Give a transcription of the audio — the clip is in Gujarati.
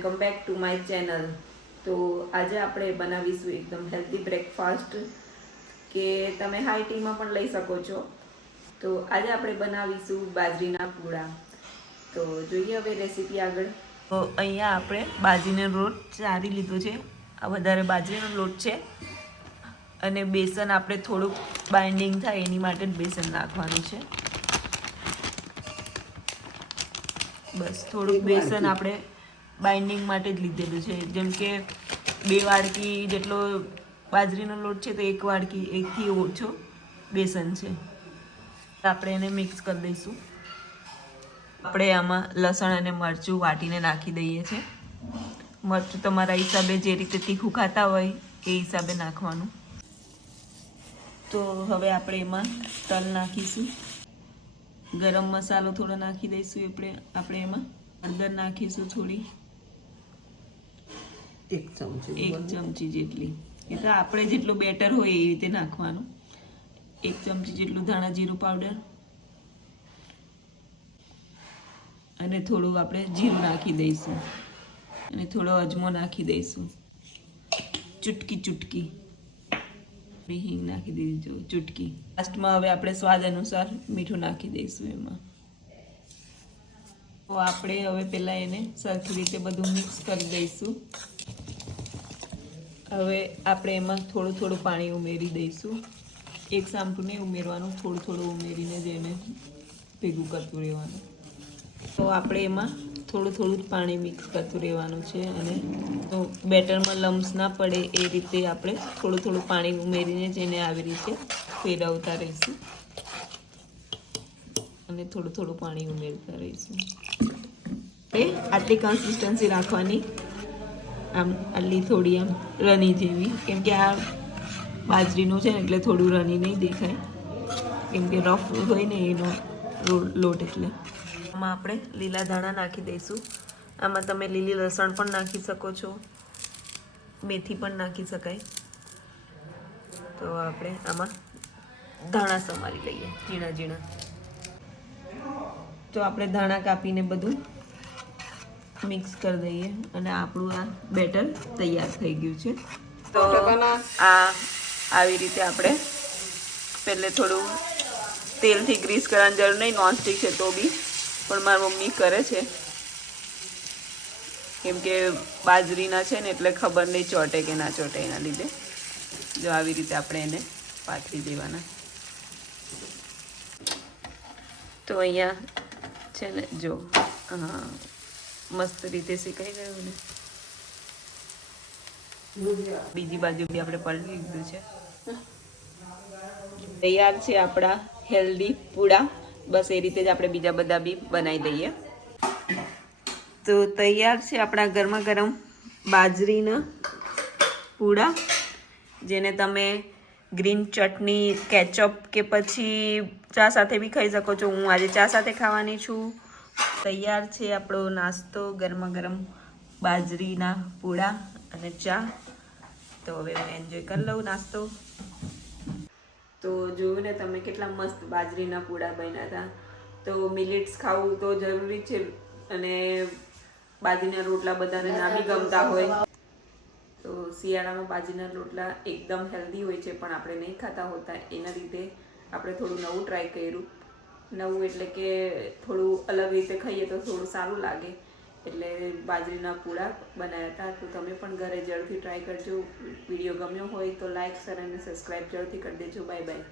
Welcome back to my channel. તો આજે આપણે બનાવીશું એકદમ હેલ્ધી બ્રેકફાસ્ટ કે તમે હાઈ ટીમાં પણ લઈ શકો છો. તો આજે આપણે બનાવીશું બાજરીના પૂડા. તો જોઈએ હવે રેસીપી આગળ. તો અહીંયા આપણે બાજરીનો લોટ ચારી લીધો છે. આ વધારે બાજરીનો લોટ છે અને બેસન આપણે થોડુંક બાઇન્ડિંગ થાય એની માટે જ બેસન નાખવાનું છે. બસ થોડુંક બેસન આપણે બાઇન્ડિંગ માટે જ લીધેલું છે. જેમ કે 2 વાડકી જેટલો બાજરીનો લોટ છે તો 1 વાડકી 1થી ઓછો બેસન છે. આપણે એને મિક્સ કરી દઈશું. આપણે આમાં લસણ અને મરચું વાટીને નાખી દઈએ છીએ. મરચું તમારા હિસાબે જે રીતે તીખું ખાતા હોય એ હિસાબે નાખવાનું. તો હવે આપણે એમાં તલ નાખીશું. ગરમ મસાલો થોડો નાખી દઈશું. આપણે એમાં અંદર નાખીશું થોડી 1 ચમચી જેટલી. એટલે આપણે જેટલું બેટર હોય એ રીતે નાખવાનું. 1 ચમચી જેટલું ધાણા જીરું પાવડર અને થોડું આપણે જીરું નાખી દઈશું અને થોડો અજમો નાખી દઈશું. ચૂટકી હિંગ નાખી દીધી ચૂટકી. લાસ્ટમાં હવે આપણે સ્વાદ અનુસાર મીઠું નાખી દઈશું એમાં. તો આપણે હવે પહેલાં એને સરખી રીતે બધું મિક્સ કરી દઈશું. હવે આપણે એમાં થોડું પાણી ઉમેરી દઈશું. એક સામટું નહીં ઉમેરવાનું, થોડું ઉમેરીને જ એને ભેગું કરતું રહેવાનું. તો આપણે એમાં થોડું જ પાણી મિક્સ કરતું રહેવાનું છે અને તો બેટરમાં લમ્સ ના પડે એ રીતે આપણે થોડું પાણી ઉમેરીને જ એને આવી રીતે ફેરવતા રહીશું અને થોડું પાણી ઉમેરતા રહીશું. આટલી કન્સિસ્ટન્સી રાખવાની, આમ આટલી થોડી આમ રની જેવી, કેમ કે આ બાજરીનું છે ને એટલે થોડું રની નહીં દેખાય, કેમ કે રફ હોય ને એનો લોટ. એટલે આમાં આપણે લીલા ધાણા નાખી દઈશું. આમાં તમે લીલી લસણ પણ નાખી શકો છો, મેથી પણ નાખી શકાય. તો આપણે આમાં ધાણા સમારી લઈએ ઝીણા. તો આપણે ધાણા કાપીને બધું મિક્સ કરી દઈએ અને આપણું આ બેટર તૈયાર થઈ ગયું છે. તો આવી રીતે આપણે પહેલે થોડું તેલથી ગ્રીસ કરવાની જરૂર નહીં, નોનસ્ટિક છે તો બી, પણ મારી મમ્મી કરે છે કેમ કે બાજરીના છે ને એટલે ખબર નહીં ચોટે કે ના ચોટે, એના લીધે. જો આવી રીતે આપણે એને પાથરી દેવાના. તો અહીંયા છે ને જો, હા, મસ્ત રીતે શેકાઈ ગયું ને. બીજી બાજુ બી આપણે પલટી લીધું છે. તૈયાર છે આપણા હેલ્ધી પૂડા. બસ એ રીતે જ આપણે બીજા બધા બી બનાવી દઈએ. તો તૈયાર છે આપણા ગરમા ગરમ બાજરીના પૂડા, જેને તમે ગ્રીન ચટણી, કેચઅપ કે પછી ચા સાથે બી ખાઈ શકો છો. હું આજે ચા સાથે ખાવાની છું. તૈયાર છે આપણો નાસ્તો, ગરમા ગરમ બાજરીના પૂડા અને ચા. તો હવે હું એન્જોય કરી લઉં નાસ્તો. તો જોયું ને તમે કેટલા મસ્ત બાજરીના પૂડા બન્યા હતા. તો મિલેટ્સ ખાવું તો જરૂરી છે અને બાજરીના રોટલા બધાને ના બી ગમતા હોય. તો શિયાળામાં બાજરીના રોટલા એકદમ હેલ્ધી હોય છે, પણ આપણે નહીં ખાતા હોતા. એના લીધે આપણે થોડું નવું ટ્રાય કર્યું. નવું એટલે કે થોડું અલગ રીતે ખાઈએ તો થોડું સારું લાગે, એટલે બાજરીના પૂડા બનાવ્યા હતા. તો તમે પણ ઘરે જલ્દીથી ટ્રાય કરજો. વિડીયો ગમ્યો હોય તો લાઇક, શેર અને સબસ્ક્રાઈબ જલ્દીથી કરી દેજો. Bye bye.